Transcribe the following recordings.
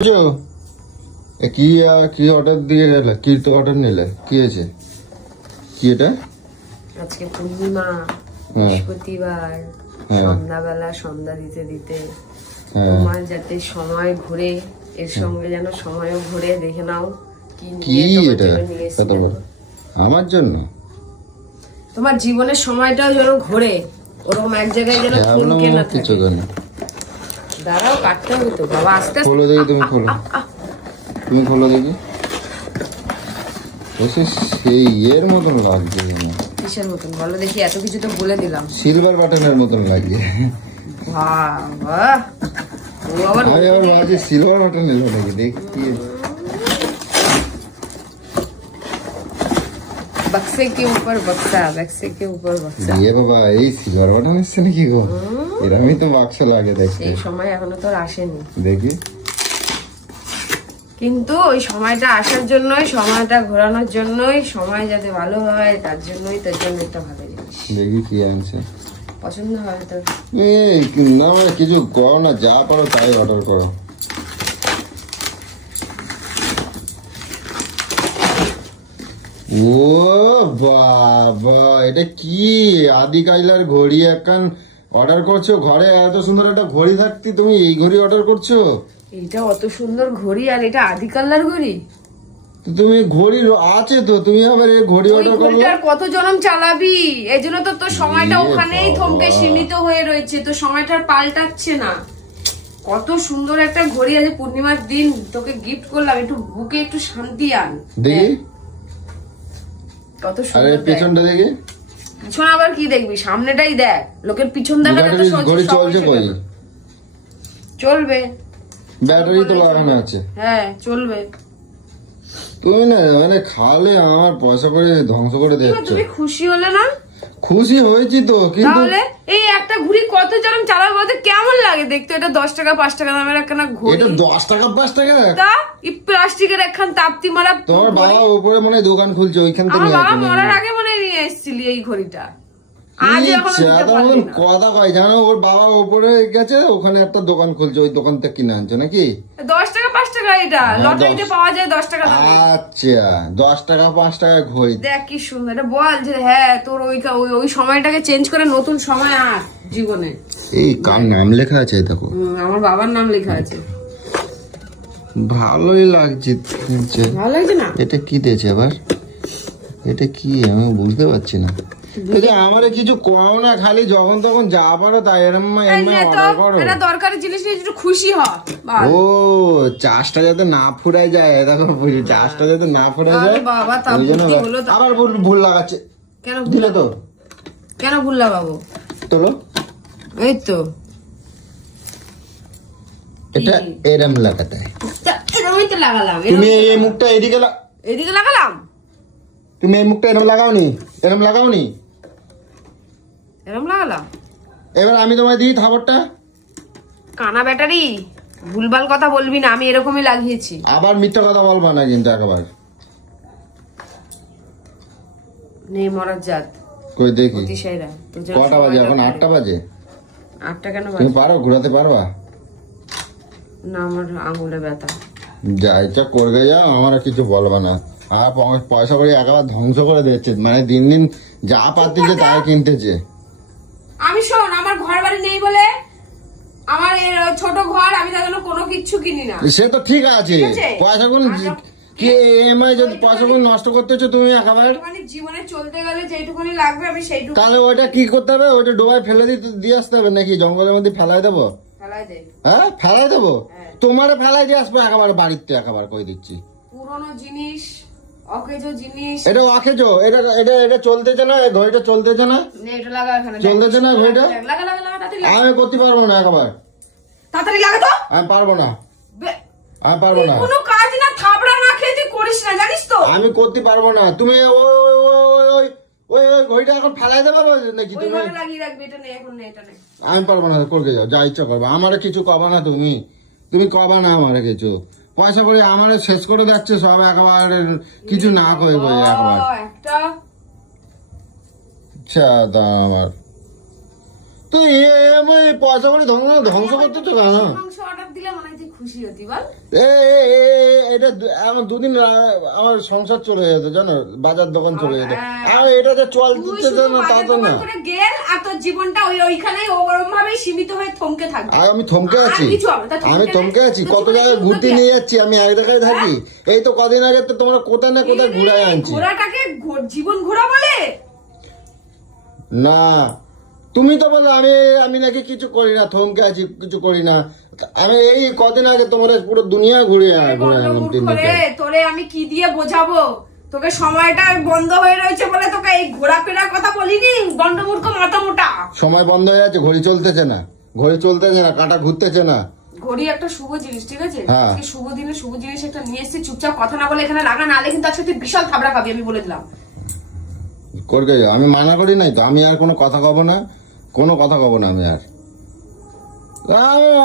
কি অর্ডার দিয়ে এলে? কি তো অর্ডার নিলে? কি হয়েছে? কি এটা? আজকে পূর্ণিমা, বৃহস্পতিবার, সন্ধ্যাবেলা সন্ধ্যা দিতে দিতে তোমার যাতে সময় ঘুরে, এর সঙ্গে যেন সময়ও ঘুরে, দেখে নাও কি এটা আমার জন্য। তোমার জীবনের সময়টাও যেন ঘুরে, ওরকম এক জায়গায় যেন থমকে না থাকে। দাঁড়াও, কাটতে হবে তো বাবা, আস্তে খোলো দেখি, তুমি খোলো, তুমি খোলো দেখি। সেই এর মতন লাগছে। কিসের মতন বলো দেখি? এত কিছু তো বলে দিলাম। সিলভার বাটনের মতন লাগছে। সিলভার বাটন এলো নাকি? দেখি बक्से के ऊपर बक्सा, बक्से के ऊपर बक्सा। ये बाबा এই সিলভার বাটন এসছে নাকি গো? এরকমই তো বাক্স লাগে দেখতে। এই সময় এখনো তো আসেনি। দেখি। কিন্তু ওই সময়টা আসার জন্যই, সময়টা ঘোরানোর জন্যই, সময় যাতে ভালো হয় তার জন্যই একটা ভালো জিনিস। দেখি কি আনছে। পছন্দ হয় তো? এই না, কিছু করো না, যা পারো তাই অর্ডার করো। ও বাবা, এটা কি আদি কাইলার ঘড়ি একখান অর্ডার করছো? ঘরে এত সুন্দর একটা ঘড়ি থাকতে তুমি এই ঘড়ি অর্ডার করছো? এটা অত সুন্দর ঘড়ি আর এটা আদি কালার ঘড়ি? তুমি ঘড়ি আছে তো, তুমি আবার এই ঘড়ি অর্ডার করলে? আর কত জনম চালাবি? এইজন্য তো তোর সময়টা ওখানেই থমকে সীমিত হয়ে রয়েছে, তো সময়টা পাল্টাচ্ছে না। কত সুন্দর একটা ঘড়ি আছে, পূর্ণিমার দিন তোকে গিফট করলাম, একটু বুকে একটু শান্তি আন। দেখি কত সুন্দর। আরে পেছনটা দেখি। পিছন আবার কি দেখবি? সামনেটাই দেখ। লোকের পিছন দেখাটা তো ঘড়ি চলছে কই? চলবে, ব্যাটারি তো লাগানো আছে। হ্যাঁ চলবে। তুমি না মানে খালে আমার পয়সা করে ধ্বংস করে দিচ্ছ। তুমি খুশি হলে না? খুশি হয়েছি তো, কিন্তু তাহলে এই একটা ঘুড়ি কত জন চালাবে বলতে কেমন লাগে দেখতে? এটা 10 টাকা 5 টাকা দামের একখানা ঘড়ি। এটা 10 টাকা 5 টাকা? তা এই প্লাস্টিকের একখান তাপ্তি মারা। তোমার বাবা উপরে মনে দোকান খুলছে, ওইখান থেকে আমার বাবা মরার আগে মনে নিয়ে এসেছিলি এই ঘড়িটা। আজ এখন কথা কয় জানো, ওর বাবা উপরে গেছে, ওখানে একটা দোকান খুলছে, ওই দোকান থেকে কিনে আনছে নাকি? 10 টাকা 5 টাকা এটা লটারিতে পাওয়া যায় 10 টাকা দামে। আচ্ছা 10 টাকা 5 টাকা ঘড়ি। দেখ কি সুন্দর। এটা বল যে হ্যাঁ তোর ওই সময়টাকে চেঞ্জ করে নতুন সময় আস জীবনে। এই কার নাম লেখা আছে দেখো? আমার বাবার নাম লেখা আছে। ভালোই লাগছে। ভালো লাগছে না? এটা কি দিয়েছে আবার? এটা কি আমি বুঝতে পারছি না। আমার কিছু কও না, খালি যখন তখন যা পারো তাই অর্ডার করো। এটা দরকারি জিনিস নিয়ে একটু খুশি হ। ও চাষটা যাতে না ফুরাই যায়, দেখো চাষটা যাতে না ফুরাই যায়। বাবা আবার ভুল লাগাচ্ছে। কেন দিলে তো? কেন ভুল লাগাবো? তোলো। এই তো এটা এরম লাগাতে হয়। এরমই তো লাগালাম। তুমি এই মুখটা এদিকে লাগালাম। তুমি এই মুখটা এরম লাগাওনি? এরম লাগাওনি? এরম লাগালাম। এবার আমি তোমায় দিই থাবরটা। কানা ব্যাটারি, ভুলভাল কথা বলবি না, আমি এরকমই লাগিয়েছি। আবার মিথ্যা কথা বলবা না কিন্তু একেবারে। নেই মরার জাত। কই দেখি। কটা বাজে এখন? 8টা বাজে। 8টা কেন বাজে? তুমি পারো ঘোরাতে পারবা? না, আমার আঙুলে ব্যথা। যা ইচ্ছা করবে যাও, আমার কিছু বলবা না। আর পয়সা করে একেবারে ধ্বংস করে দিচ্ছে, মানে দিন দিন যা পাচ্ছে তাই কিনতেছে। আমি শোন, আমার ঘর বাড়ি নেই বলে, আমার ছোট ঘর, আমি তার জন্য কোনো কিছু কিনি না। সে তো ঠিক আছে, পয়সা কোন কি এমআই যদি পয়সা কোন নষ্ট করতে হচ্ছে তুমি একেবারে। মানে জীবনে চলতে গেলে যেটুকুনি লাগবে আমি সেইটুকু। তাহলে ওইটা কি করতে হবে? ওইটা ডোবায় ফেলে দিয়ে আসতে হবে নাকি? জঙ্গলের মধ্যে ফেলাই দেবো? হ্যাঁ ফেলাই দেবো? তোমারে ফেলাই দিয়ে আসবো একেবারে বাড়িতে, একেবারে কই দিচ্ছি। পুরোনো জিনিস, অকেজো জিনিস। এটা অকেজো? এটা চলতেছে না? ঘড়িটা চলতেছে না? এটা লাগা এখানে। চলতেছে না ঘড়িটা? লাগা লাগা লাগা তাড়াতাড়ি লাগা। আমি করতে পারবো না একেবারে। তাড়াতাড়ি লাগা তো। আমি পারবো না, আমি পারবো না। কোনো কাজ না, থাবড়া না খেয়ে তুই করিস না, জানিস তো? আমি করতে পারবো না। তুমি ওই ঘড়িটা এখন ফেলাই দেবে নাকি? তুমি লাগিয়ে রাখবি। এটা নেই এখন, এটা নেই। আমি পারবো না, করতে যাও যা ইচ্ছা করবো। আমার কিছু কবা না, তুমি কবা না আমার কিছু। পয়সা করে আমার শেষ করে যাচ্ছে সব একেবারে, কিছু না করে একবার। আচ্ছা আমার তুই পয়সা করে ধ্বংস করতেছো কেন? খুশি হতি বল? এটা আমার দুদিন আমার সংসার চলে যেত জানো, বাজার দোকান চলে যেত। আর এটা যে চলতে না তা তো না। গেল আর তোর জীবনটা ওইখানে ওরকম ভাবে সীমিত হয়ে থমকে থাকবে। আর আমি থমকে আছি, আমি থমকে আছি। কত জায়গায় ঘুরতে নিয়ে যাচ্ছি, আমি এক জায়গায় থাকি। এই তো কদিন আগে তো তোমরা কোথায় না কোথায় ঘুরাই আনছি। ঘোরাটাকে জীবন ঘোরা বলে না? তুমি তো বলো আমি নাকি কিছু করি না, থমকে আছি, কিছু করি না। আমি এই কদিন আগে তোমার পুরো দুনিয়া ঘুরে তোরে আমি কি দিয়ে বোঝাবো? তোকে সময়টা বন্ধ হয়ে রয়েছে বলে তোকে এই ঘোরাফেরার কথা বলিনি। গন্ডমূর্খ মাথা মোটা। সময় বন্ধ হয়ে যাচ্ছে, ঘড়ি চলতেছে না, কাঁটা ঘুরতেছে না। ঘড়ি একটা শুভ জিনিস, ঠিক আছে? শুভ দিনে শুভ জিনিস একটা নিয়ে এসেছি, চুপচাপ কথা না বলে এখানে লাগা, নালে কিন্তু আজকে তুই বিশাল থাবড়া খাবি, আমি বলে দিলাম। করবে, আমি মানা করি নাই তো, আমি আর কোনো কথা কব না, আমি আর।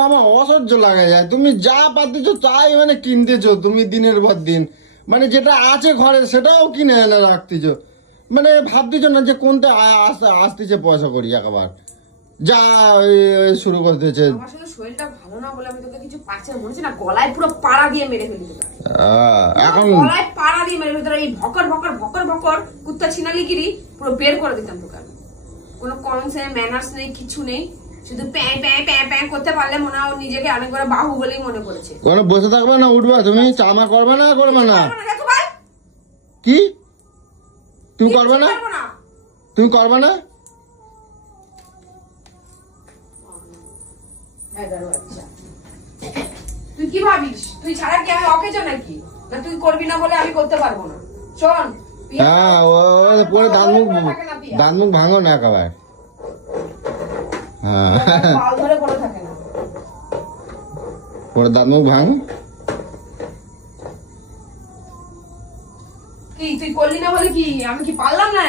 আমার অসহ্য লাগা যায়, তুমি যা পাচ্ছ তাই মানে কিনতেছো তুমি দিনের পর দিন, মানে যেটা আছে ঘরে সেটাও কিনে এনে রাখতেছো, মানে ভাবতেছো না যে কোনটা আসতেছে পয়সা করি একবার যা শুরু করতেছে। আমার শুধু শরীরটা ভালো না বলে আমি তোকে কিছু পাচ্ছে মনে হচ্ছে না, গলায় পুরো পাড়া দিয়ে মেরে ফেলি তোকে। এখন গলায় পাড়া দিয়ে মেরে ফেলি, এই ভকর ভকর ভকর ভকর কুত্তা ছিনালিগিরি পুরো বের করে দিতাম তোকে। কোনো কনসে ম্যানার্স নেই, কিছু নেই, শুধু প্যাঁ প্যাঁ প্যাঁ প্যাঁ করতে পারলে মনে হয় নিজেকে অনেক বড় বাহু বলেই মনে করেছে। কোনো বসে থাকবে না, উঠবা তুমি, চামা করবে না, করবে না? কি তুমি করবে না? তুমি করবে না? তুই কি ভাবিস তুই ছাড়া কি আমি অকেজো নাকি? না তুই করবি না বলে আমি করতে পারবো না? শোন, হ্যাঁ পরে দাঁত মুখ ভাঙো না একেবারে। হ্যাঁ ধরে পড়ে থাকে না, পরে দাঁত মুখ ভাঙ। কি তুই করলি না বলে কি আমি কি পারলাম না?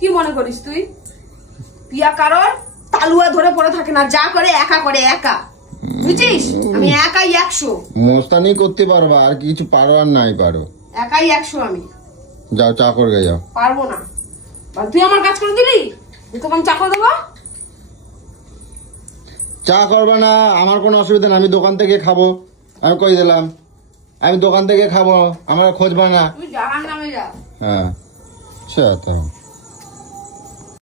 কি মনে করিস তুই? পিয়া কারোর তালুয়া ধরে পড়ে থাকে না, যা করে একা করে, একা, বুঝছিস? আমি একাই 100। মোস্তানি করতে পারবা, আর কিছু পারো আর নাই পারো, একাই 100 আমি। যাও চা করে যাও। পারবো না, তুই আমার কাজ করে দিলি, তোকে আমি চা করে দেবো। চা করবে না, আমার কোনো অসুবিধা না, আমি দোকান থেকে খাবো, আমি কই দিলাম, আমি দোকান থেকে খাবো, আমার খোঁজবা না। তুই জাহান্নামে যা। হ্যাঁ আচ্ছা।